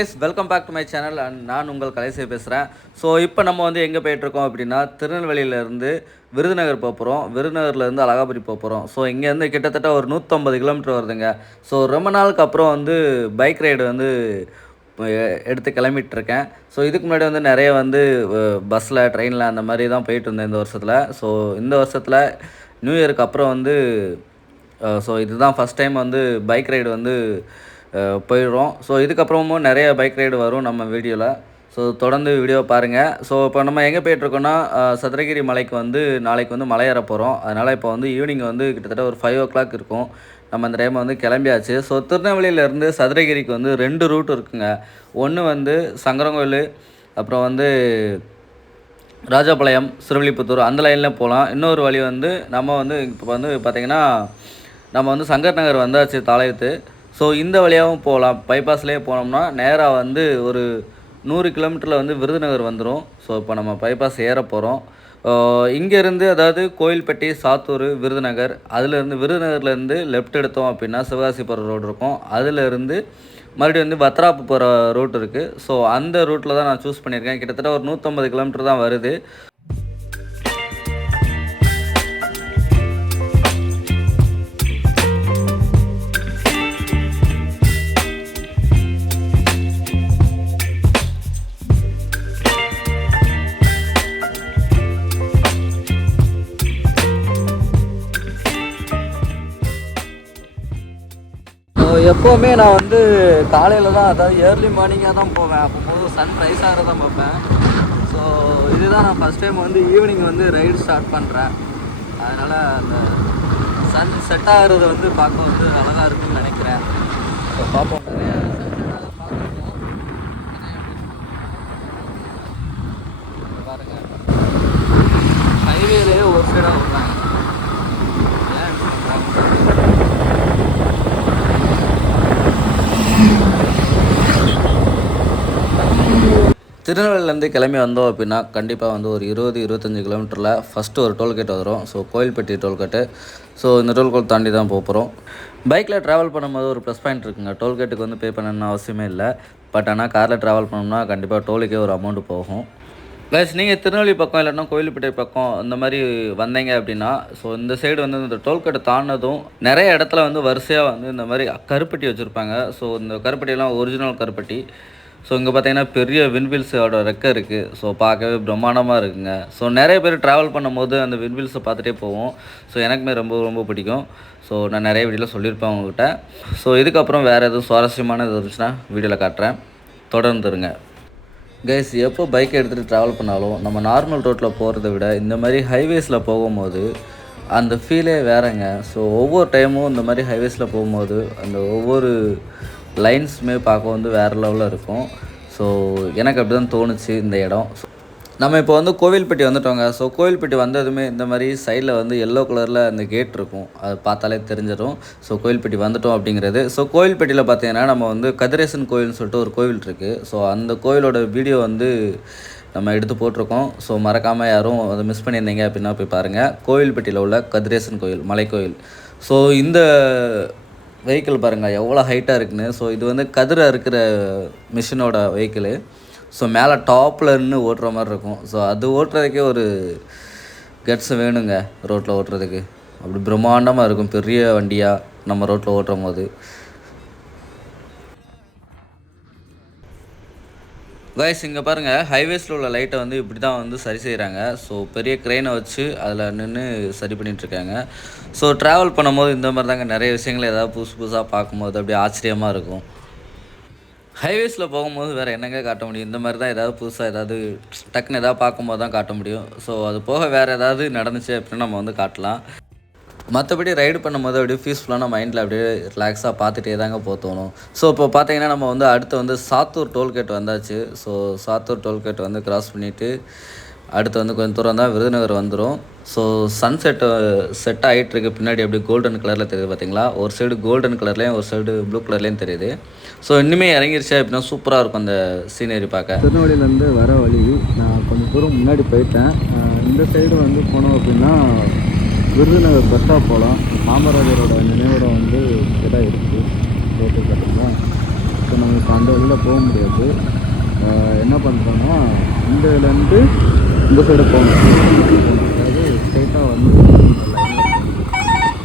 Guys, welcome back to my channel and நான் உங்கள் கலைசை பேசுகிறேன். ஸோ இப்போ நம்ம வந்து எங்கே போயிட்டுருக்கோம் அப்படின்னா, திருநெல்வேலியிலேருந்து விருதுநகர் போக போகிறோம். விருதுநகர்லேருந்து அழகாபுரி போக போகிறோம். ஸோ இங்கேருந்து கிட்டத்தட்ட ஒரு 150 கிலோமீட்டர் வருதுங்க. ஸோ ரொம்ப நாளுக்கு அப்புறம் வந்து பைக் ரைடு வந்து எடுத்து கிளம்பிட்டுருக்கேன். ஸோ இதுக்கு முன்னாடி வந்து நிறைய வந்து பஸ்ஸில், ட்ரெயினில் அந்த மாதிரி தான் போயிட்டு இருந்தேன் இந்த வருஷத்தில். ஸோ இந்த வருஷத்தில் நியூ இயருக்கு அப்புறம் வந்து ஸோ இதுதான் ஃபஸ்ட் டைம் வந்து பைக் ரைடு வந்து போயிடுறோம். ஸோ இதுக்கப்புறமும் நிறைய பைக் ரைடு வரும் நம்ம வீடியோவில். ஸோ தொடர்ந்து வீடியோ பாருங்கள். ஸோ இப்போ நம்ம எங்கே போயிட்டுருக்கோன்னா, சதுரகிரி மலைக்கு வந்து நாளைக்கு வந்து மலை ஏற போகிறோம். அதனால் இப்போ வந்து ஈவினிங் வந்து கிட்டத்தட்ட ஒரு 5 o'clock இருக்கும். நம்ம அந்த டைம் வந்து கிளம்பியாச்சு. ஸோ திருநெல்வேலியிலேருந்து சதுரகிரிக்கு வந்து 2 ரூட் இருக்குங்க. ஒன்று வந்து சங்கரங்கோயில், அப்புறம் வந்து ராஜபாளையம், சிறுவில்லிபுத்தூர் அந்த லைனில் போகலாம். இன்னொரு வழி வந்து நம்ம வந்து இப்போ வந்து பார்த்திங்கன்னா, நம்ம வந்து சங்கர் நகர் வந்தாச்சு தாளையத்து. ஸோ இந்த வழியாகவும் போகலாம். பைபாஸ்லேயே போனோம்னா நேராக வந்து ஒரு 100 கிலோமீட்டரில் வந்து விருதுநகர் வந்துடும். ஸோ இப்போ நம்ம பைபாஸ் ஏற போகிறோம். இங்கேருந்து அதாவது கோயில்பட்டி, சாத்தூர், விருதுநகர், அதிலேருந்து விருதுநகர்லேருந்து லெஃப்ட் எடுத்தோம் அப்படின்னா சிவகாசி போகிற ரோடு இருக்கும். அதிலேருந்து மறுபடியும் வந்து பத்ராப்பு போகிற ரூட் இருக்குது. ஸோ அந்த ரூட்டில் தான் நான் சூஸ் பண்ணியிருக்கேன். கிட்டத்தட்ட ஒரு 150 கிலோமீட்டர் தான் வருது. எப்போவுமே நான் வந்து காலையில் தான், அதாவது ஏர்லி மார்னிங்காக தான் போவேன். அப்போது சன்ரைஸ் ஆகிறத பார்ப்பேன். ஸோ இதுதான் நான் ஃபஸ்ட் டைம் வந்து ஈவினிங் வந்து ரைடு ஸ்டார்ட் பண்ணுறேன். அதனால் அந்த சன் செட் ஆகிறது வந்து பார்க்க வந்து அழகாக இருக்குன்னு நினைக்கிறேன். ஸோ பார்ப்போம். நிறைய பாருங்கள், ஹைவேலேயே ஒரு சைடாக விட்றாங்க. திருநெல்வேலியிலேருந்து கிளம்பி வந்தோம் அப்படின்னா கண்டிப்பாக வந்து ஒரு 20-25 கிலோமீட்டரில் ஃபஸ்ட்டு ஒரு டோல்கேட் வரும். So Kovilpatti tollgate. ஸோ இந்த டோல்கேட் தாண்டி தான் போகிறோம். பைக்கில் ட்ராவல் பண்ணும்போது ஒரு ப்ளஸ் பாயிண்ட் இருக்குங்க. டோல்கேட்டுக்கு வந்து பே பண்ணணும்னு அவசியமே இல்லை. பட் ஆனால் காரில் ட்ராவல் பண்ணோம்னா கண்டிப்பாக டோலுக்கே ஒரு அமௌண்ட்டு போகும். ப்ளஸ் நீங்கள் திருநெல்வேலி பக்கம் இல்லைன்னா கோயில்பட்டி பக்கம் இந்த மாதிரி வந்தீங்க அப்படின்னா, ஸோ இந்த சைடு வந்து இந்த டோல்கேட்டை தாண்டினதும் நிறைய இடத்துல வந்து வரிசையாக வந்து இந்த மாதிரி கருப்பட்டி வச்சுருப்பாங்க. ஸோ இந்த கருப்பட்டியெல்லாம் ஒரிஜினல் கருப்பட்டி. ஸோ இங்கே பார்த்தீங்கன்னா பெரிய விண்வீல்ஸோட ரெக்கை இருக்குது. ஸோ பார்க்கவே பிரம்மாண்டமாக இருக்குங்க. ஸோ நிறைய பேர் ட்ராவல் பண்ணும்போது அந்த விண்வீல்ஸை பார்த்துட்டே போவோம். ஸோ எனக்குமே ரொம்ப ரொம்ப பிடிக்கும். ஸோ நான் நிறைய வீடியோவில் சொல்லியிருப்பேன் உங்கள்கிட்ட. ஸோ இதுக்கப்புறம் வேறு எதுவும் சுவாரஸ்யமானது இருந்துச்சுன்னா வீடியோவில் காட்டுறேன். தொடர்ந்துருங்க கைஸ். எப்போ பைக் எடுத்துகிட்டு ட்ராவல் பண்ணாலும் நம்ம நார்மல் ரோட்டில் போகிறத விட இந்த மாதிரி ஹைவேஸில் போகும்போது அந்த ஃபீலே வேறங்க. ஸோ ஒவ்வொரு டைமும் இந்த மாதிரி ஹைவேஸில் போகும்போது அந்த ஒவ்வொரு லைன்ஸுமே பார்க்க வந்து வேறு லெவலில் இருக்கும். ஸோ எனக்கு அப்படி தான் தோணுச்சு இந்த இடம். நம்ம இப்போ வந்து கோவில்பட்டி வந்துட்டோங்க. ஸோ கோவில்பட்டி வந்ததுமே இந்த மாதிரி சைடில் வந்து எல்லோ கலரில் அந்த கேட் இருக்கும். அது பார்த்தாலே தெரிஞ்சிடும் ஸோ கோவில்பட்டி வந்துட்டோம் அப்படிங்கிறது. ஸோ கோவில்பட்டியில் பார்த்தீங்கன்னா நம்ம வந்து கதிரேசன் கோயில்னு சொல்லிட்டு ஒரு கோவில் இருக்குது. ஸோ அந்த கோயிலோட வீடியோ வந்து நம்ம எடுத்து போட்டிருக்கோம். ஸோ மறக்காமல் யாரும் அதை மிஸ் பண்ணியிருந்தீங்க அப்படின்னா போய் பாருங்கள். கோவில்பட்டியில் உள்ள கதிரேசன் கோயில், மலைக்கோயில். ஸோ இந்த வெஹிக்கிள் பாருங்கள் எவ்வளோ ஹைட்டாக இருக்குன்னு. ஸோ இது வந்து கதிரை இருக்கிற மிஷினோட வெஹிக்கிளு. ஸோ மேலே டாப்பில் இருந்து ஓட்டுற மாதிரி இருக்கும். ஸோ அது ஓட்டுறதுக்கே ஒரு கட்ஸ் வேணுங்க ரோட்டில் ஓட்டுறதுக்கு. அப்படி பிரம்மாண்டமாக இருக்கும் பெரிய வண்டியாக நம்ம ரோட்டில் ஓட்டும் போது. கைஸ் இங்கே பாருங்கள், ஹைவேஸில் உள்ள லைட்டை வந்து இப்படி தான் வந்து சரி செய்கிறாங்க. ஸோ பெரிய க்ரெயினை வச்சு அதில் நின்று சரி பண்ணிகிட்ருக்காங்க. ஸோ ட்ராவல் பண்ணும்போது இந்த மாதிரி தாங்க நிறைய விஷயங்கள் ஏதாவது புதுசு புதுசாக பார்க்கும்போது அப்படியே ஆச்சரியமாக இருக்கும். ஹைவேஸில் போகும்போது வேறு என்னங்க காட்ட முடியும்? இந்த மாதிரி தான் ஏதாவது புதுசாக ஏதாவது டக்குன்னு ஏதாவது பார்க்கும்போது தான் காட்ட முடியும். ஸோ அது போக வேறு ஏதாவது நடந்துச்சு அப்படின்னு நம்ம வந்து காட்டலாம். மற்றபடி ரைடு பண்ணும்போது அப்படியே பீஸ்ஃபுல்லான மைண்டில் அப்படியே ரிலாக்ஸாக பார்த்துட்டே தாங்க போத்தோணும். ஸோ இப்போ பார்த்தீங்கன்னா நம்ம வந்து அடுத்து வந்து சாத்தூர் டோல்கேட் வந்தாச்சு. ஸோ சாத்தூர் டோல்கேட் வந்து கிராஸ் பண்ணிவிட்டு அடுத்து வந்து கொஞ்சம் தூரம் தான் விருதுநகர் வந்துடும். ஸோ சன்செட்டு செட் ஆகிட்டுருக்கு. பின்னாடி அப்படியே கோல்டன் கலரில் தெரியுது பார்த்தீங்களா? ஒரு சைடு கோல்டன் கலர்லேயும் ஒரு சைடு ப்ளூ கலர்லேயும் தெரியுது. ஸோ இன்னுமே இறங்கிருச்சு அப்படின்னா சூப்பராக இருக்கும் அந்த சீனரி பார்க்க. திருநெல்வேலியிலேருந்து வர வழி நான் கொஞ்சம் தூரம் முன்னாடி போயிட்டேன். இந்த சைடு வந்து போனோம் அப்படின்னா விருதுநகர் பஸ் ஸ்டாப் போகலாம். காமராஜரோட நினைவிடம் வந்து இதாக இருக்குது. பார்த்தீங்களா? ஸோ நம்ம இப்போ அந்த வழியில் போக முடியாது. என்ன பண்ணுறோன்னா இந்த இதுலேருந்து இந்த சைடு போகணும். அதாவது ஸ்ட்ரைட்டாக வந்து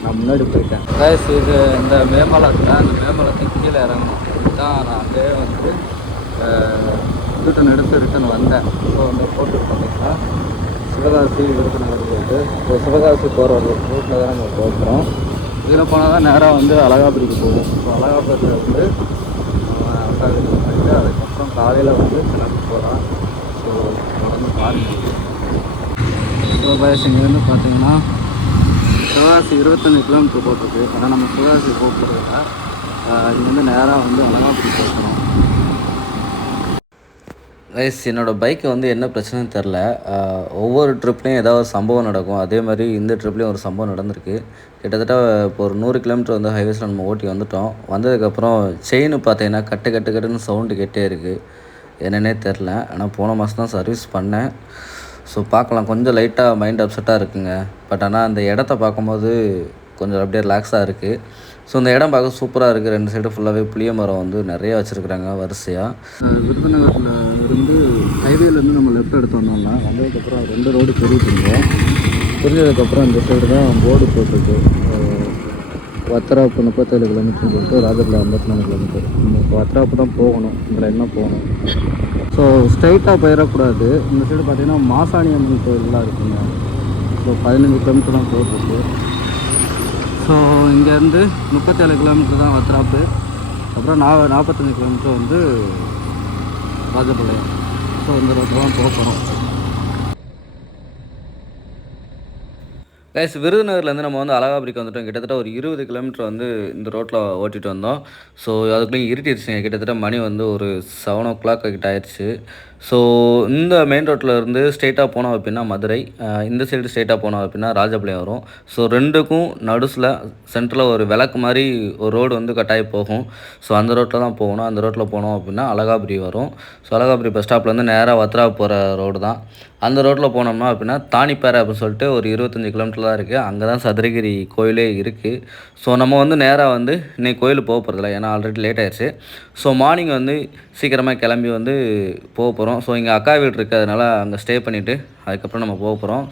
நான் முன்னாடி போயிட்டேன். கைஸ் இது இந்த மேமலத்தில் அந்த மேமலத்துக்கு கீழே இறங்கணும். இதுதான் நான் அப்படியே வந்து ரிட்டன் வந்தேன். ஸோ வந்து போட்டு பார்த்தீங்கன்னா சிவகாசி விருதுநகர் போயிட்டு இப்போ சிவகாசி போகிற ரூட்டில் தான் நம்ம போகிறோம். இதில் போனால் தான் நேராக வந்து அழகாபுரிக்கு போகும். ஸோ அழகாபுரத்தில் வந்து பண்ணிட்டு அதுக்கப்புறம் காலையில் வந்து கிளம்பி போகலாம். ஸோ தொடர்ந்து பாருங்கள். ஸோ பஸ் இங்கேருந்து பார்த்தீங்கன்னா சிவகாசி 25 கிலோமீட்டர் போட்டிருக்கு. ஆனால் நம்ம சிவகாசி போகிறதில்ல. இங்கேருந்து நேராக வந்து அழகாபுரி போகிறோம். கைஸ் என்னோடய பைக்கு வந்து என்ன பிரச்சனைன்னு தெரில. ஒவ்வொரு ட்ரிப்லேயும் ஏதாவது ஒரு சம்பவம் நடக்கும். அதே மாதிரி இந்த ட்ரிப்லேயும் ஒரு சம்பவம் நடந்திருக்கு. கிட்டத்தட்ட இப்போ ஒரு 100 கிலோமீட்டர் வந்து ஹைவேஸில் நம்ம ஓட்டி வந்துவிட்டோம். வந்ததுக்கப்புறம் செயின் பார்த்தீங்கன்னா கட்டுன்னு சவுண்டு கேட்டே இருக்குது. என்னன்னே தெரில. ஆனால் போன மாதம் தான் சர்வீஸ் பண்ணேன். ஸோ பார்க்கலாம். கொஞ்சம் லைட்டாக மைண்ட் அப்செட்டாக இருக்குங்க. பட் ஆனால் அந்த இடத்த பார்க்கும்போது கொஞ்சம் அப்படியே ரிலாக்ஸாக இருக்குது. ஸோ இந்த இடம் பார்க்க சூப்பராக இருக்குது. 2 சைடு ஃபுல்லாகவே புளிய மரம் வந்து நிறைய வச்சுருக்குறாங்க வரிசையாக. விருதுநகரில் இருந்து ஹைவேலேருந்து நம்ம லெஃப்ட் எடுத்து வந்தோம்னா வந்ததுக்கப்புறம் 2 ரோடு தெரிஞ்சதுக்கப்புறம் இந்த சைடு தான் போர்டு போட்டிருக்கு. வத்திராப்பு 37 கிலோமீட்டர் போட்டு ராஜபிள்ளை 54 கிலோமீட்டர். இப்போ வத்திராப்பு தான் போகணும். இதில் என்ன போகணும். ஸோ ஸ்ட்ரைட்டாக போயிடக்கூடாது. இந்த சைடு பார்த்திங்கன்னா மாசாணியம்மன் கோயிலெலாம் இருக்குங்க. ஸோ 15 கிலோமீட்டர் தான் போட்டிருக்கு. ஸோ இங்கேருந்து 37 கிலோமீட்டர் தான் வத்திராப்பு. அப்புறம் 45 கிலோமீட்டர் வந்து ராஜபாளையம். ஸோ இந்த ரோட்டில் தான் போகிறோம். கைஸ் விருதுநகர்லேருந்து நம்ம வந்து அழகாபுரிக்கு வந்துட்டோம். கிட்டத்தட்ட ஒரு 20 கிலோமீட்டர் வந்து இந்த ரோட்டில் ஓட்டிகிட்டு வந்தோம். ஸோ அதுக்குள்ளேயும் இருட்டிடுச்சுங்க. கிட்டத்தட்ட மணி வந்து ஒரு 7 o'clock கிட்ட ஆயிடுச்சு. ஸோ இந்த மெயின் ரோட்டில் இருந்து ஸ்ட்ரெயிட்டாக போனோம் அப்படின்னா மதுரை, இந்த சைடு ஸ்ட்ரெயிட்டாக போனோம் அப்படின்னா ராஜபாளையம் வரும். ஸோ ரெண்டுக்கும் நடுஸில் சென்டரில் ஒரு விளக்கு மாதிரி ஒரு ரோடு வந்து கட்டாயி போகும். ஸோ அந்த ரோட்டில் தான் போகணும். அந்த ரோட்டில் போனோம் அப்படின்னா அழகாபுரி வரும். ஸோ அழகாபுரி பஸ் ஸ்டாப்லேருந்து நேராக வத்திரா போகிற ரோடு தான். அந்த ரோட்டில் போனோம்னா அப்படின்னா தானிப்பேரை அப்படின்னு சொல்லிட்டு ஒரு 25 கிலோமீட்டர் தான் இருக்குது. அங்கே தான் சதுரகிரி கோயிலே இருக்குது. ஸோ நம்ம வந்து நேராக வந்து இன்றைக்கி கோயில் போக போகிறதில்ல. ஏன்னா ஆல்ரெடி லேட் ஆயிடுச்சு. ஸோ மார்னிங் வந்து சீக்கிரமாக கிளம்பி வந்து போக போகிறோம். ஸோ இங்கே அக்கா வீடு இருக்குது. அதனால் அங்கே ஸ்டே பண்ணிவிட்டு அதுக்கப்புறம் நம்ம போக போகிறோம்.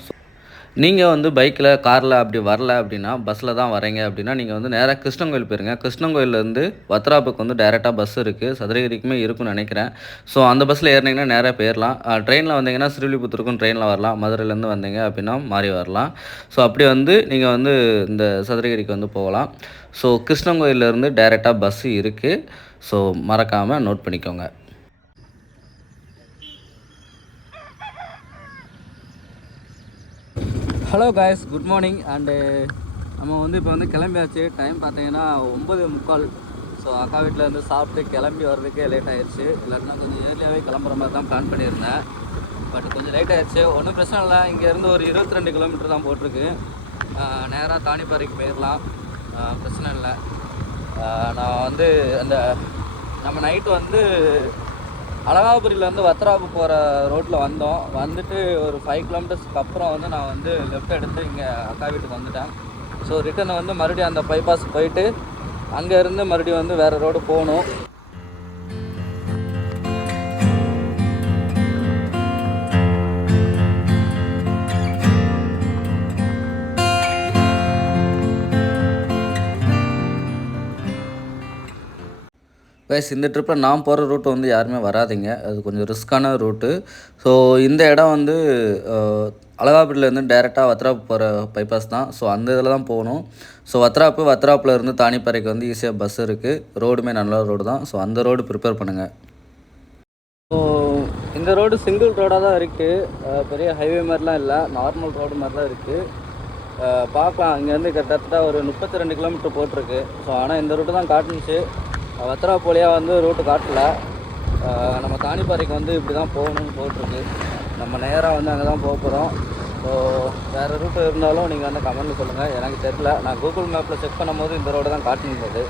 நீங்கள் வந்து பைக்கில் காரில் அப்படி வரல அப்படின்னா பஸ்ஸில் தான் வரீங்க அப்படின்னா நீங்கள் வந்து நேராக கிருஷ்ணங்கோயில் போயிருங்க. கிருஷ்ணங்கோயிலேருந்து வத்திராப்புக்கு வந்து டைரெக்டாக பஸ் இருக்குது. சதுரகிரிக்குமே இருக்குன்னு நினைக்கிறேன். ஸோ அந்த பஸ்ஸில் ஏறினீங்கன்னா நேராக போயிடலாம். ட்ரெயினில் வந்தீங்கன்னா ஸ்ரீவில்லிபுத்தூருக்கும் ட்ரெயினில் வரலாம். மதுரையிலேருந்து வந்தீங்க அப்படின்னா மாறி வரலாம். ஸோ அப்படி வந்து நீங்கள் வந்து இந்த சதுரகிரிக்கு வந்து போகலாம். ஸோ கிருஷ்ணங்கோயிலேருந்து டைரெக்டாக பஸ்ஸு இருக்குது. ஸோ மறக்காமல் நோட் பண்ணிக்கோங்க. Hello guys, good morning. And நம்ம வந்து இப்போ வந்து கிளம்பியாச்சு. டைம் பார்த்தீங்கன்னா 9:45. ஸோ அக்கா வீட்டில் வந்து சாப்பிட்டு கிளம்பி வர்றதுக்கே லேட் ஆகிடுச்சு. இல்லாட்டினா கொஞ்சம் ஏர்லியாகவே கிளம்புற மாதிரி தான் பிளான் பண்ணியிருந்தேன். பட் கொஞ்சம் லேட் ஆகிடுச்சு. ஒன்றும் பிரச்சனை இல்லை. இங்கேருந்து ஒரு 22 கிலோமீட்டர் தான் போட்டிருக்கு. நேராக தானிப்பாறைக்கு போயிடலாம். பிரச்சனை இல்லை. நான் வந்து அந்த நம்ம நைட்டு வந்து அழகாபுரியிலேருந்து வத்திராப்பு போகிற ரோட்டில் வந்தோம். வந்துட்டு ஒரு 5 கிலோமீட்டர்ஸ்க்கு அப்புறம் வந்து நான் வந்து லெஃப்ட் எடுத்து இங்கே அக்கா வீட்டுக்கு வந்துட்டேன். ஸோ ரிட்டர்ன் வந்து மறுபடியும் அந்த பைபாஸ் போயிட்டு அங்கேருந்து மறுபடியும் வந்து வேறு ரோடு போகணும். கைஸ் இந்த ட்ரிப்பில் நான் போகிற ரூட்டு வந்து யாருமே வராதிங்க. அது கொஞ்சம் ரிஸ்க்கான ரூட்டு. ஸோ இந்த இடம் வந்து அழகாபுரியிலேருந்து டேரெக்டாக வத்திராப்பு போகிற பைபாஸ் தான். ஸோ அந்த இதில் தான் போகணும். ஸோ வத்திராப்புலேருந்து தானிப்பாறைக்கு வந்து ஈஸியாக பஸ் இருக்குது. ரோடுமே நல்ல ரோடு தான். ஸோ அந்த ரோடு ப்ரிப்பேர் பண்ணுங்கள். ஸோ இந்த ரோடு சிங்கிள் ரோடாக தான் இருக்குது. பெரிய ஹைவே மாதிரிலாம் இல்லை, நார்மல் ரோடு மாதிரி தான் இருக்குது. பார்க்கலாம். இங்கேருந்து கிட்டத்தட்ட ஒரு 32 கிலோமீட்டர் போட்டிருக்கு. ஸோ ஆனால் இந்த ரூட்டு தான் காட்டுனுச்சு. வத்திராப்பு வழியாக வந்து ரூட்டு காட்டல. நம்ம தானிப்பாறைக்கு வந்து இப்படி தான் போகணும்னு போட்டிருக்கு. நம்ம நேராக வந்து அங்கே தான் போக போகிறோம். ஸோ வேறு ரூட்டு இருந்தாலும் நீங்கள் வந்து கமெண்ட்டில் சொல்லுங்கள். எனக்கு தெரியல. நான் கூகுள் மேப்பில் செக் பண்ணும்போது இந்த ரோடு தான் காட்டினது.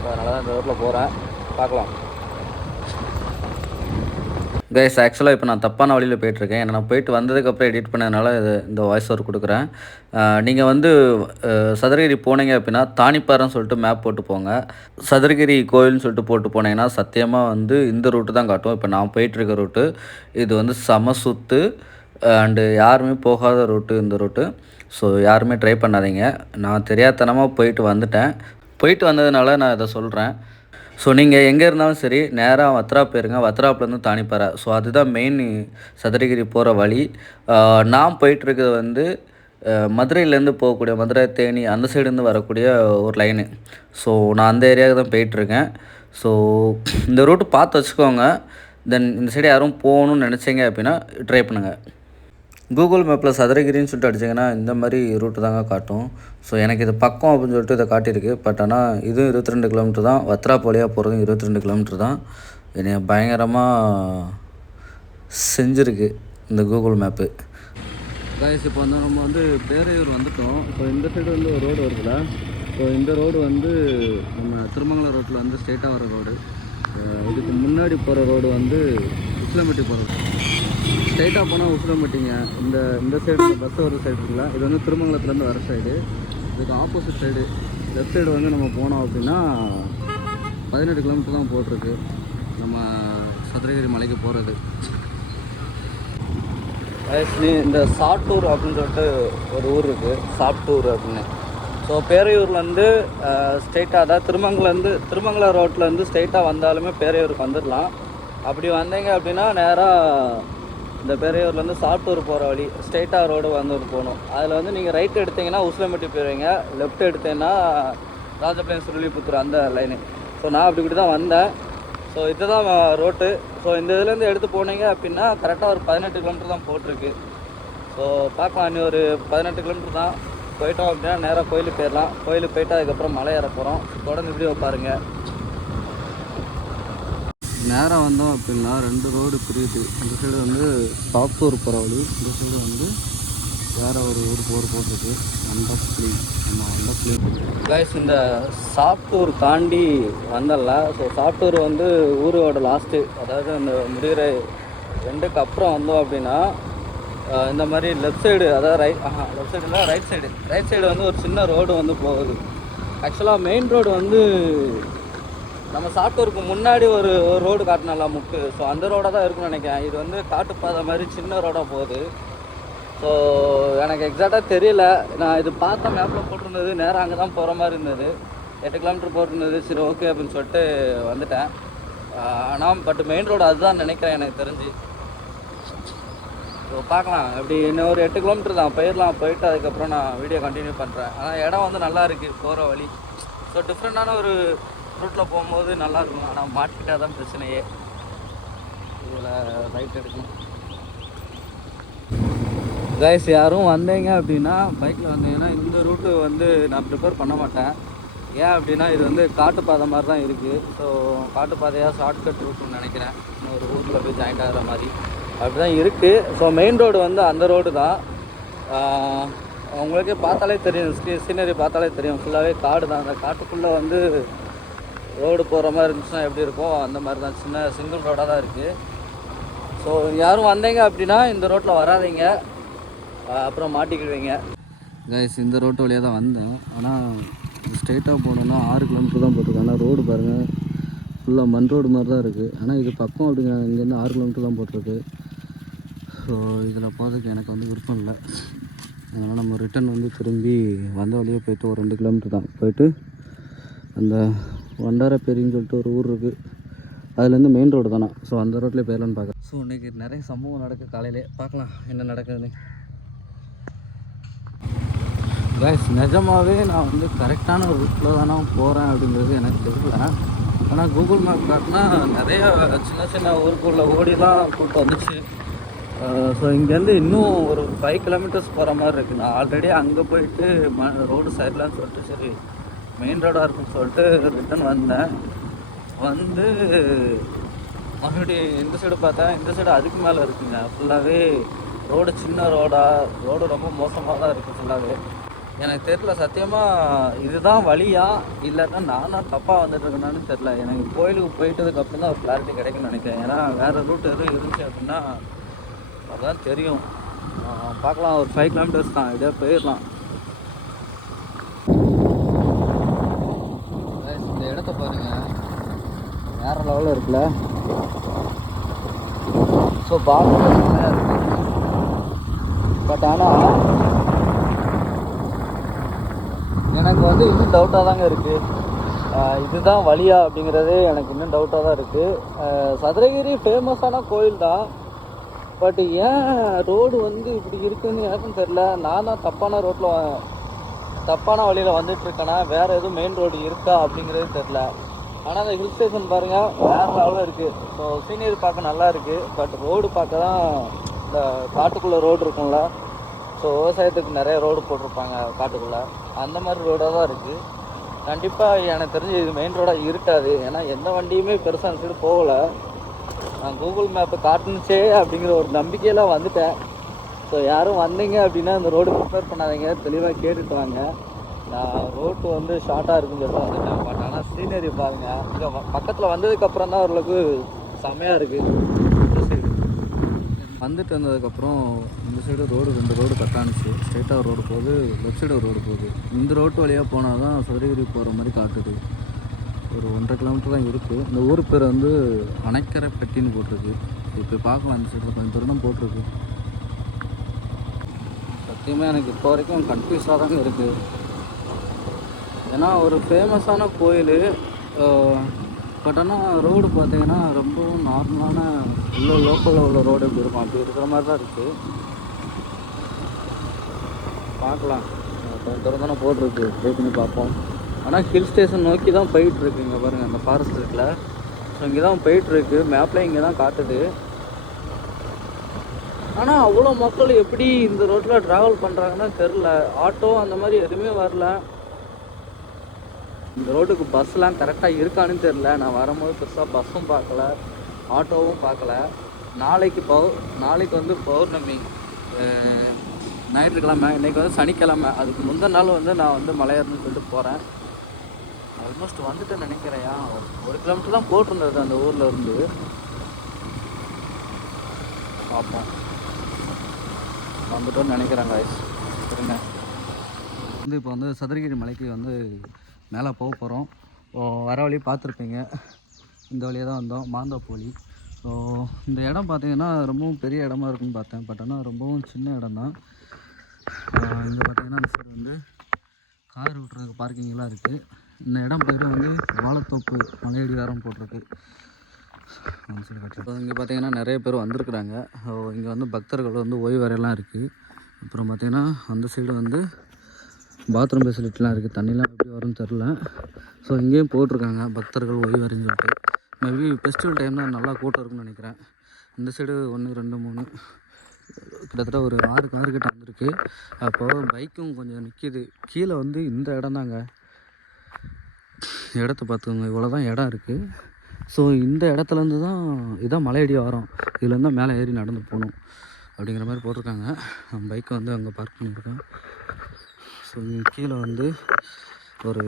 ஸோ அதனால தான் இந்த ரோட்டில் போகிறேன். பார்க்கலாம். கைஸ் ஆக்சுவலாக இப்போ நான் தப்பான வழியில் போயிட்டுருக்கேன். ஏன்னா நான் போயிட்டு வந்ததுக்கப்புறம் எடிட் பண்ணதுனால இந்த வாய்ஸ் ஓவர் கொடுக்குறேன். நீங்கள் வந்து சதுரகிரி போனீங்க அப்படின்னா தானிப்பாறைன்னு சொல்லிட்டு மேப் போட்டு போங்க. சதுரகிரி கோயில்னு சொல்லிட்டு போட்டு போனீங்கன்னா சத்தியமாக வந்து இந்த ரூட்டு தான் காட்டும். இப்போ நான் போயிட்டுருக்க ரூட்டு இது வந்து செம சுத்து அண்டு யாருமே போகாத ரூட்டு இந்த ரூட்டு. ஸோ யாருமே ட்ரை பண்ணாதீங்க. நான் தெரியாதனமாக போயிட்டு வந்துட்டேன். போயிட்டு வந்ததுனால நான் இதை சொல்கிறேன். ஸோ நீங்கள் எங்கே இருந்தாலும் சரி நேராக வத்ரா போயிருங்க. வத்ராப்லேருந்து தானிப்பாறை. ஸோ அதுதான் மெயின் சதுரகிரி போகிற வழி. நான் போயிட்டுருக்கிறது வந்து மதுரையிலேருந்து போகக்கூடிய மதுரை தேனி அந்த சைடுலேருந்து வரக்கூடிய ஒரு லைனு. ஸோ நான் அந்த ஏரியாவுக்கு தான் போயிட்டுருக்கேன். ஸோ இந்த ரூட்டு பார்த்து வச்சுக்கோங்க. தென் இந்த சைடு யாரும் போகணுன்னு நினச்சிங்க அப்படின்னா ட்ரை பண்ணுங்கள். கூகுள் மேப்பில் சதுரகிரின்னு சொல்லிட்டு அடிச்சிங்கன்னா இந்த மாதிரி ரூட்டு தாங்க காட்டும். ஸோ எனக்கு இது பக்கம் அப்படின்னு சொல்லிட்டு இதை காட்டியிருக்கு. பட் ஆனால் இதுவும் 22 கிலோமீட்டர் தான். வத்ராப் வழியாக போகிறதும் 22 கிலோமீட்டர் தான். என்னை பயங்கரமாக செஞ்சுருக்கு இந்த கூகுள் மேப்பு. கைஸ் இப்போ வந்து நம்ம வந்து பேரையூர் வந்துட்டோம். ஸோ இந்த சைடு வந்து ஒரு ரோடு வருதுல்ல. ஸோ இந்த ரோடு வந்து நம்ம திருமங்கலம் ரோட்டில் வந்து ஸ்ட்ரெயிட்டாக வர ரோடு. இதுக்கு முன்னாடி போகிற ரோடு வந்து உசிலம்பட்டி போகிறது. ஸ்ட்ரைட்டாக போனால் உசிலம்பட்டிங்க. இந்த சைடு பஸ் வர சைடு இருக்குல்ல, இது வந்து திருமங்கலத்துலேருந்து வர சைடு. இதுக்கு ஆப்போசிட் சைடு லெஃப்ட் சைடு வந்து நம்ம போனோம் அப்படின்னா 18 கிலோமீட்டர் தான் போட்டிருக்கு நம்ம சதுரகிரி மலைக்கு போகிறது. இந்த சாத்தூர் அப்படின்னு சொல்லிட்டு ஒரு ஊர் இருக்குது, சாத்தூர் அப்படின்னு. ஸோ பேரையூர்லேருந்து ஸ்ட்ரெயிட்டாக அதாவது திருமங்கலம் ரோட்லேருந்து ஸ்ட்ரெயிட்டாக வந்தாலுமே பேரையூருக்கு வந்துடலாம். அப்படி வந்தீங்க அப்படின்னா நேராக இந்த பேரையூர்லேருந்து சாத்தூர் போகிற வழி ஸ்ட்ரெயிட்டாக ரோடு வந்து போகணும். அதில் வந்து நீங்கள் ரைட் எடுத்தீங்கன்னா உசிலம்பட்டி போயிடுவீங்க, லெஃப்ட் எடுத்தீங்கன்னா ராஜபாளையம் சுருளிபுத்தூர் அந்த லைனு. ஸோ நான் இப்படி தான் வந்தேன். ஸோ இதுதான் ரோட்டு. ஸோ இந்த இதுலேருந்து எடுத்து போனீங்க அப்படின்னா கரெக்டாக ஒரு 18 கிலோமீட்டர் தான் போட்டிருக்கு. ஸோ பார்க்கலாம், இன்னும் ஒரு 18 கிலோமீட்டர் தான். போயிட்டோம் அப்படின்னா நேராக கோயிலுக்கு போயிடலாம். கோயிலுக்கு போயிட்டு அதுக்கப்புறம் மலை ஏற போகிறோம். தொடர்ந்து வீடியோ பாருங்கள். நேராக வந்தோம் அப்படின்னா 2 ரோடு பிரியுது. இந்த சைடு வந்து சாத்தூர் போகிற வழி, இந்த சைடு வந்து வேறு ஒரு ஊர் போட்டிருக்கு வண்டப்புளி. நம்ம வண்டப்புளி கைஸ் இந்த சாத்தூர் தாண்டி வந்தல. ஸோ சாத்தூர் வந்து ஊரோட லாஸ்ட்டு, அதாவது அந்த முடிகிற 2க்கு அப்புறம் வந்தோம் அப்படின்னா இந்த மாதிரி லெஃப்ட் சைடு, அதாவது லெஃப்ட் சைடு இல்லை ரைட் சைடு வந்து ஒரு சின்ன ரோடு வந்து போகுது. ஆக்சுவலாக மெயின் ரோடு வந்து நம்ம சாத்தூருக்கு முன்னாடி ஒரு ரோடு காட்டினால முக்கு. ஸோ அந்த ரோடாக தான் இருக்குன்னு நினைக்கிறேன். இது வந்து காட்டுப்பாதை மாதிரி சின்ன ரோடாக போகுது. ஸோ எனக்கு எக்ஸாக்டாக தெரியல. நான் இது பார்த்த மேப்பில் போட்டிருந்தது நேராக அங்கே தான் போகிற மாதிரி இருந்தது. 8 கிலோமீட்டர் போட்டிருந்தது. சரி ஓகே அப்படின்னு சொல்லிட்டு வந்துட்டேன். ஆனால் பட் மெயின் ரோடு அதுதான் நினைக்கிறேன் எனக்கு தெரிஞ்சு. ஸோ பார்க்கலாம், எப்படி இன்னும் ஒரு 8 கிலோமீட்டர் தான் போயிடலாம். போயிட்டு அதுக்கப்புறம் நான் வீடியோ கண்டினியூ பண்ணுறேன். ஆனால் இடம் வந்து நல்லா இருக்குது போகிற வழி. ஸோ டிஃப்ரெண்ட்டான ஒரு ரூட்டில் போகும்போது நல்லாயிருக்கும். ஆனால் மாட்டிக்கிட்டால் தான் பிரச்சனையே. இதில் ரைட் எடுக்கணும். கைஸ் யாரும் வந்தீங்க அப்படின்னா பைக்கில் வந்தீங்கன்னா இந்த ரூட்டு வந்து நான் ப்ரிப்பேர் பண்ண மாட்டேன். ஏன் அப்படின்னா இது வந்து காட்டுப்பாதை மாதிரி தான் இருக்குது. ஸோ காட்டுப்பாதையாக ஷார்ட்கட் ரூட்டுன்னு நினைக்கிறேன். இன்னொரு ரூட்டில் போய் ஜாயிண்ட் ஆகிற மாதிரி அப்படி தான் இருக்குது. ஸோ மெயின் ரோடு வந்து அந்த ரோடு தான். உங்களுக்கே பார்த்தாலே தெரியும், சீனரி பார்த்தாலே தெரியும், ஃபுல்லாகவே காடு தான். அந்த காட்டுக்குள்ளே வந்து ரோடு போகிற மாதிரி இருந்துச்சுன்னா எப்படி இருக்கும் அந்த மாதிரி தான். சின்ன சிங்கிள் ரோடாக தான் இருக்குது. ஸோ யாரும் வந்தீங்க அப்படின்னா இந்த ரோட்டில் வராதிங்க, அப்புறம் மாட்டிக்கிடுவீங்க. கைஸ் இந்த ரோட்டு வழியாக தான் வந்தேன். ஆனால் ஸ்ட்ரெயிட்டாக போகணுன்னா 6 கிலோமீட்டர் தான் போட்டிருக்கு. ஆனால் ரோடு பாருங்கள் ஃபுல்லாக மண் ரோடு மாதிரி தான் இருக்குது. ஆனால் இது பக்கம் அப்படிங்க, இங்கேருந்து 6 கிலோமீட்டர் தான் போட்டிருக்கு. ஸோ இதில் போகிறதுக்கு எனக்கு வந்து விருப்பம் இல்லை. அதனால் நம்ம ரிட்டன் வந்து திரும்பி வந்த வழியே போயிட்டு ஒரு 2 கிலோமீட்டர் தான் போயிட்டு அந்த வண்டாரப்பேரின்னு சொல்லிட்டு ஒரு ஊர் இருக்குது, அதுலேருந்து மெயின் ரோடு தானே. ஸோ அந்த ரோட்லேயே போயிடலான்னு பார்க்குறேன். ஸோ இன்றைக்கி நிறைய சம்பவம் நடக்குது. காலையிலே பார்க்கலாம் என்ன நடக்குதுன்னு. கைஸ் நிஜமாகவே நான் வந்து கரெக்டான ரூட்டில் தானே போகிறேன் அப்படிங்கிறது எனக்கு தெரியல. ஆனால் கூகுள் மேப் காட்டினா நிறைய சின்ன சின்ன ஊருக்குள்ளே ஓடிலாம் கூப்பிட்டு வந்துச்சு. ஸோ இங்கேருந்து இன்னும் ஒரு 5 கிலோமீட்டர்ஸ் போகிற மாதிரி இருக்குது. நான் ஆல்ரெடி அங்கே போயிட்டு ரோடு சைட்லான்னு சொல்லிட்டு சரி மெயின் ரோடாக இருக்குன்னு சொல்லிட்டு ரிட்டன் வந்தேன். வந்து மறுபடியும் இந்த சைடு பார்த்தேன், இந்த சைடு அதுக்கு மேலே இருக்குங்க. ஃபுல்லாகவே ரோடு சின்ன ரோடு ரொம்ப மோசமாக தான் இருக்குது ஃபுல்லாகவே. எனக்கு தெரில சத்தியமாக இதுதான் வழியா இல்லைன்னா நானும் தப்பாக வந்துட்டு இருக்கேனான்னு தெரில. எனக்கு கோயிலுக்கு போயிட்டதுக்கப்புறம் தான் ஒரு கிளாரிட்டி கிடைக்கும்னு நினைக்கிறேன். ஏன்னா வேறு ரூட் எதுவும் இருந்துச்சு அப்படின்னா அதுதான் தெரியும். பார்க்கலாம், ஒரு 5 கிலோமீட்டர்ஸ் தான், இதே போயிடலாம். இந்த இடத்த பாருங்கள், வேறு லெவலில் இருக்குல்ல. ஸோ பார்க்க செம்மையாக இருக்குது. பட் ஆனால் எனக்கு வந்து இன்னும் டவுட்டாக தாங்க இருக்குது. இதுதான் வழியா அப்படிங்கிறது எனக்கு இன்னும் டவுட்டாக தான் இருக்குது. சதுரகிரி ஃபேமஸான கோயில் தான். பட் ஏன் ரோடு வந்து இப்படி இருக்குன்னு எனக்கும் தெரில. நான் தான் தப்பான வழியில் வந்துட்டுருக்கேன்னா வேறு எதுவும் மெயின் ரோடு இருக்கா அப்படிங்கிறது தெரில. ஆனால் அந்த ஹில் ஸ்டேஷன் பாருங்கள் வேறு லெவலில் இருக்குது. ஸோ சீனரி பார்க்க நல்லா இருக்குது. பட் ரோடு பார்க்க தான் இந்த காட்டுக்குள்ளே ரோடு இருக்கும்ல. ஸோ விவசாயத்துக்கு நிறைய ரோடு போட்டிருப்பாங்க காட்டுக்குள்ளே, அந்த மாதிரி ரோடாக தான் இருக்குது. கண்டிப்பாக எனக்கு தெரிஞ்சு இது மெயின் ரோடாக இருக்காது. ஏன்னா எந்த வண்டியுமே பெருசாக அந்த சைடு போகலை. நான் கூகுள் மேப்பு காட்டுனுச்சே அப்படிங்கிற ஒரு நம்பிக்கையில் வந்துட்டேன். ஸோ யாரும் வந்தீங்க அப்படின்னா இந்த ரோடு ப்ரிப்பேர் பண்ணாதீங்க, தெளிவாக கேட்டுட்டு வாங்க. நான் ரோட்டு வந்து ஷார்ட்டாக இருக்குன்னு சொல்லிட்டு வந்துட்டேன். பட் ஆனால் சீனரி பாருங்கள், இங்கே பக்கத்தில் வந்ததுக்கப்புறம் தான் ஓரளவுக்கு செம்மையாக இருக்குது. இந்த சைடு வந்துட்டு வந்ததுக்கப்புறம் இந்த சைடு ரோடு 2 ரோடு கட்டானுச்சு. ஸ்ட்ரைட்டாக ரோடு போகுது, லெஃப்ட் சைடு ரோடு போகுது. இந்த ரோட்டு வழியாக போனால் தான் சதுரகிரி போகிற மாதிரி காட்டுது. ஒரு 1.5 கிலோமீட்டர் தான் இருக்குது. இந்த ஊர் பேர் வந்து அணைக்கரைப்பட்டின்னு போட்டிருக்கு. இப்போ பார்க்கலாம், அந்த சைடில் கொஞ்சம் தூரம் தான் போட்டிருக்கு. சத்தியமாக எனக்கு இப்போ வரைக்கும் கன்ஃபியூஸாக தாங்க இருக்குது. ஏன்னா ஒரு ஃபேமஸான கோயில், பட் ஆனால் ரோடு பார்த்தீங்கன்னா ரொம்பவும் நார்மலான உள்ள லோக்கலில் உள்ள ரோடு எப்படி இருக்கும் அப்படி இருக்கிற மாதிரி தான் இருக்குது. பார்க்கலாம், கொஞ்சம் தூரம் தானே போட்டிருக்கு, ட்ரை பண்ணி பார்ப்போம். ஆனால் ஹில் ஸ்டேஷன் நோக்கி தான் போயிட்டுருக்கு. இங்கே பாருங்கள், அந்த ஃபாரஸ்ட் இருக்குல்ல, ஸோ இங்கே தான் போயிட்டுருக்கு. மேப்லேயும் இங்கே தான் காட்டுது. ஆனால் அவ்வளோ மக்கள் எப்படி இந்த ரோட்டில் ட்ராவல் பண்ணுறாங்கன்னு தெரில. ஆட்டோ அந்த மாதிரி எதுவுமே வரல. இந்த ரோட்டுக்கு பஸ்லாம் கரெக்டாக இருக்கான்னு தெரில. நான் வரும்போது பெருசாக பஸ்ஸும் பார்க்கல, ஆட்டோவும் பார்க்கல. நாளைக்கு வந்து பௌர்ணமி, ஞாயிற்றுக்கிழமை, இன்றைக்கி வந்து சனிக்கிழமை. அதுக்கு முந்தின நாள் வந்து நான் வந்து மலையேறணும்னு சொல்லிட்டு போகிறேன். ஆல்மோஸ்ட் வந்துட்டு நினைக்கிறேன். 1 கிலோமீட்டர் தான் போட்டிருந்தது அந்த ஊரில் இருந்து. பார்ப்போம், வந்துட்டோன்னு நினைக்கிறேன் காய்ஸ். சரிங்க, வந்து இப்போ வந்து சதுரகிரி மலைக்கு வந்து மேலே போக போகிறோம். வர வழி பார்த்துருப்பீங்க, இந்த வழியாக தான் வந்தோம், மாந்தோப்பு வழி. ஸோ இந்த இடம் பார்த்தீங்கன்னா ரொம்பவும் பெரிய இடமா இருக்குன்னு பார்த்தேன். பட் ஆனால் ரொம்பவும் சின்ன இடம் தான். இங்கே பார்த்தீங்கன்னா அந்த சைடு வந்து கார் விட்டுறதுக்கு பார்க்கிங்லாம் இருக்குது. இந்த இடம் பார்த்தீங்கன்னா வந்து வாழைத்தோப்பு மலையடிவாரம் போட்டிருக்கு. அந்த சைடு கட்டுறது இங்கே பார்த்தீங்கன்னா நிறைய பேர் வந்திருக்குறாங்க. இங்கே வந்து பக்தர்கள் வந்து ஓய்வறையெல்லாம் இருக்குது. அப்புறம் பார்த்தீங்கன்னா அந்த சைடு வந்து பாத்ரூம் ஃபெசிலிட்டிலாம் இருக்குது. தண்ணிலாம் எப்படி வரும்னு தெரில. ஸோ இங்கேயும் போட்டிருக்காங்க பக்தர்கள் ஓய்வறைன்னு சொல்லிட்டு. மேபி ஃபெஸ்டிவல் டைம் தான் நல்லா கூட்டம் இருக்குன்னு நினைக்கிறேன். இந்த சைடு 1 2 3 கிட்டத்தட்ட ஒரு 6 கார் கிட்ட வந்திருக்கு. அப்போது பைக்கும் கொஞ்சம் நிற்கிது. கீழே வந்து இந்த இடம் தாங்க, இடத்த பார்த்துக்கோங்க, இவ்வளோ தான் இடம் இருக்குது. ஸோ இந்த இடத்துலேருந்து தான் இதான் மலையடி வாரம், இதுலேருந்து தான் மேலே ஏறி நடந்து போகணும் அப்படிங்கிற மாதிரி போட்டிருக்காங்க. பைக்கை வந்து அங்கே பார்க் பண்ணியிருக்கேன். ஸோ கீழே வந்து ஒரு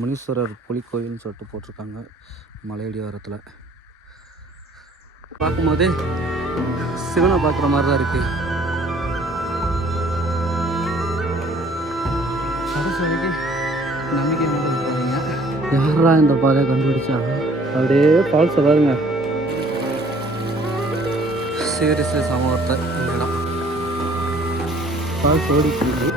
முனீஸ்வரர் புலிக்கோயில்னு சொல்லிட்டு போட்டிருக்காங்க மலையடி வாரத்தில். பார்க்கும்போது சிவனை பார்க்குற மாதிரி தான் இருக்குது. சரஸ்வதிக்கு நம்பிக்கை மட்டும் பாருங்க. யாரா இந்த பாதையை கண்டுபிடிச்சா? அப்படியே ஃபால்ஸை பாருங்க. சீரியஸ்லி சமூகத்தை இந்த இடம் ஃபால்ஸ் ஓடிட்டு